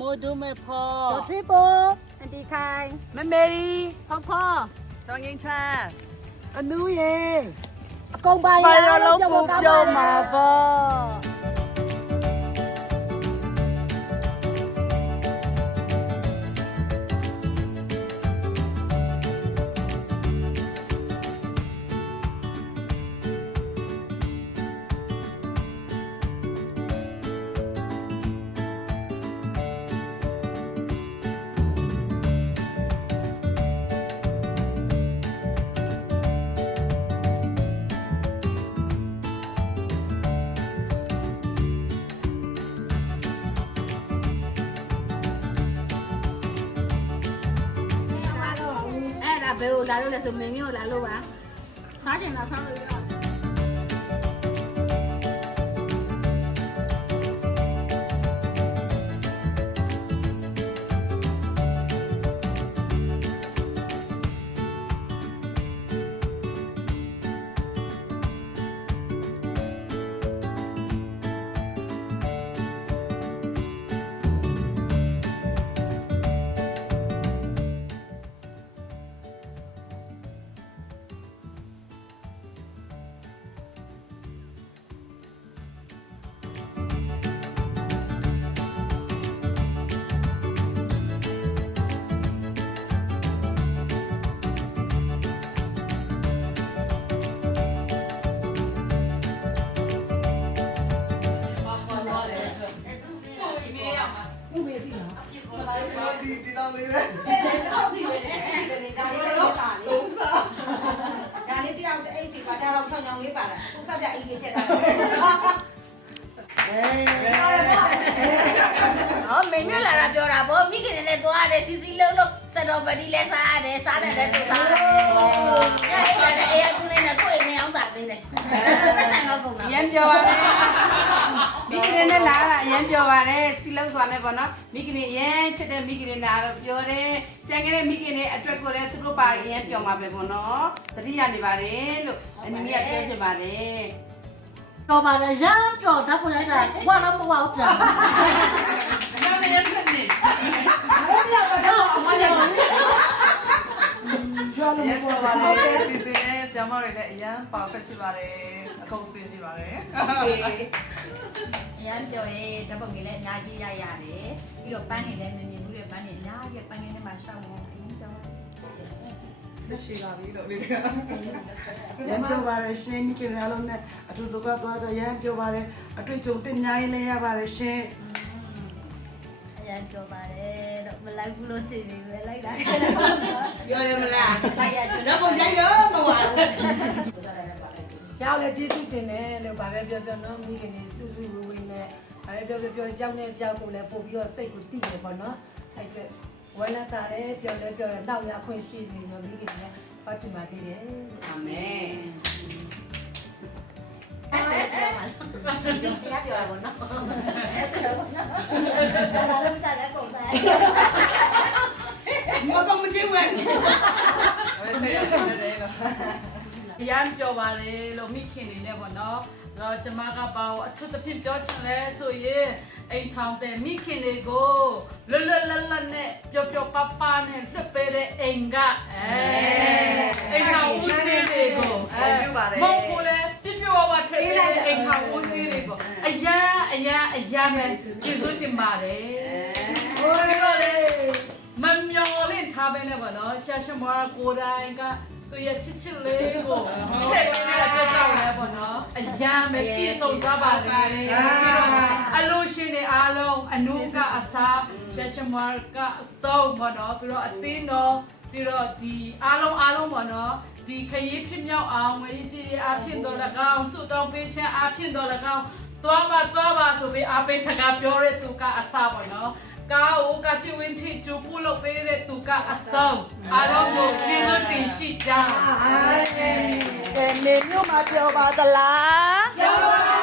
မိုးတို့မဲ့ဖော် ကျော်ထွေးပေါ်အန်တီခိုင် မမေရီဖော်ဖော် တောင်းငင်းချာ အနူးရေ အကုန်ပါရ ပါရ လုံး လုံး ပြော ပူ ကောင်း ပြော ပါ မှာ လား ပေါ့ အဲ့ဒါဘယ်ကိုလာလို့လဲဆိုမင်းမျိုးလာလို့ပါစားကျင်တာစားလို့ရဒါလေးတယောက်တအိတ်ချီပါဒါတော့6ညောင်လေးပါလားသူစပြအိတ်လေးချက်တာအော်မင်းမျိုးလာတာပြောတာဗောမိခင်နဲ့သွားတယ်စီစီလုံးလုံးစတော်ပတိလဲစားရတယ်စားတယ်လည်းသူစားတယ်အဲ့ဒါလည်းအေးကူနေနဲ့ကိုယ်နေအောင်သာသေးတယ်ပတ်ဆိုင်တော့ကုန်တာ အရင်ပြောပါတယ်မိကလေးနဲ့လာတာအရင်ပြောပါတယ်စီလုံးသွားနေပေါ့နော်မိကလေးအရင်ချစ်တဲ့မိကလေးလာတော့ပြောတယ်ကြံခဲ့တဲ့မိကလေးအတွက်ကိုလည်းသူတို့ပါအရင်ပြောမှာပဲပေါ့နော်တတိယနေပါတယ်လို့အနီးကပြောချင်ပါတယ် တော်ပါတယ်ရမ်းကြော်ဓာတ်ပုံရိုက်တာဘွားတော့မဟုတ်ပြန် နောက်လည်းဆက်နေ ရွာလုံး ရန် ပေါ် ပြော ပါ ပါ လေ တယ်ဒီစင်းနဲ့ဆရာမတွေလည်းအရန် perfect ဖြစ်ပါတယ်အကုန်စင်နေပါတယ် ရမ်းကြော်ရဲဓာတ်ပုံတွေလည်းအများကြီးရရတယ်ပြီးတော့ပန်းတွေလည်းမြင်မြင်မှုတွေပန်းတွေအများကြီးပန်းတွေထဲမှာရှောက်နေအရင်ကြော် လက်ရှိလာပြီလို့လေးက ရန်ပြောပါရရှင်မိခင်အားလုံးနဲ့အတူတူကသွားတော့ရန်ပြောပါရအတွေ့အကြုံတင်များရင်လည်းရပါတယ်ရှင် အရင်ကြော်ပါတယ်တော့မလိုက်ဘူးလို့တင်နေပဲလိုက်တာ ပြောရမလား လိုက်ရကျွန်း ဓာတ်ပုံရိုက်ရောမဟုတ်ဘူး ရောက်လေကျေးဇူးတင်တယ်လို့ဗာပဲပြောပြောနော်မိခင်ကြီးစုစုဝေးဝေးနဲ့ဗာပဲပြောပြောကြောက်နဲ့ကြောက်ကိုလည်းပို့ပြီးတော့စိတ်ကိုတည်တယ်ပေါ့နော်အဲ့အတွက်ဝမ်းလက်တာလည်းပြောလဲပြောတယ်နောက်ရခွင့်ရှိနေတော့မိခင်ကဖတ်ချင်ပါသေးတယ် အာမင် တရားပြောရပါတော့လာလို့စားတဲ့ပုံစံ မကောင်းမချင်ဝင် အရန်ပြောပါတယ်လို့မိခင်နေနဲ့ပေါ့နော်။တော့ကျမကပါအထူးသဖြင့်ပြောချင်လဲဆိုရင်အိမ်ထောင်တဲ့မိခင်တွေကိုလွတ်လွတ်လပ်လပ်နဲ့ပျော်ပျော်ပါပါနဲ့လွတ်ပေးတဲ့အိမ်ကအိမ်ထောင်ဦးစီးတွေကိုမဟုတ်ဘူးလေပြပြဝဝထည့်ပေးတဲ့အိမ်ထောင်ဦးစီးတွေကိုအရန်ပဲကျေးဇူးတင်ပါတယ်။ဟိုလိုလေမမျော်လင့်ထားပဲနဲ့ပေါ့နော်ရှာရှမွားကိုတိုင်းကသူရဲ့ချစ်ချစ်လေးကိုထည့်ပေးတဲ့အတွက်ကြောင့်လည်းပေါ့နော်အရန်ပဲပြည့်စုံသွားပါလေပြီးတော့အလို့ရှင်တွေအားလုံးအနုကအစားရှာရှမွားကအစုံပေါ့နော်ပြီးတော့အသင်းတော်ပြီးတော့ဒီအားလုံးပေါ့နော်ဒီခရီးဖြစ်မြောက်အောင်ငွေကြီးအားဖြင့်တော်၎င်းစုတောင်းပေးခြင်းအားဖြင့်တော်၎င်းသွားပါဆိုပြီးအားပေးစကားပြောတဲ့သူကအစားပေါ့နော် ကားကိုကချင်ဝင်းချီကျူပူလို့ပေးတဲ့သူကအဆုံးအားလုံးကိုကျေးဇူးတင်ရှိကြောင်း ကဲနေမြို့မှာပြောပါသလား ပြောပါ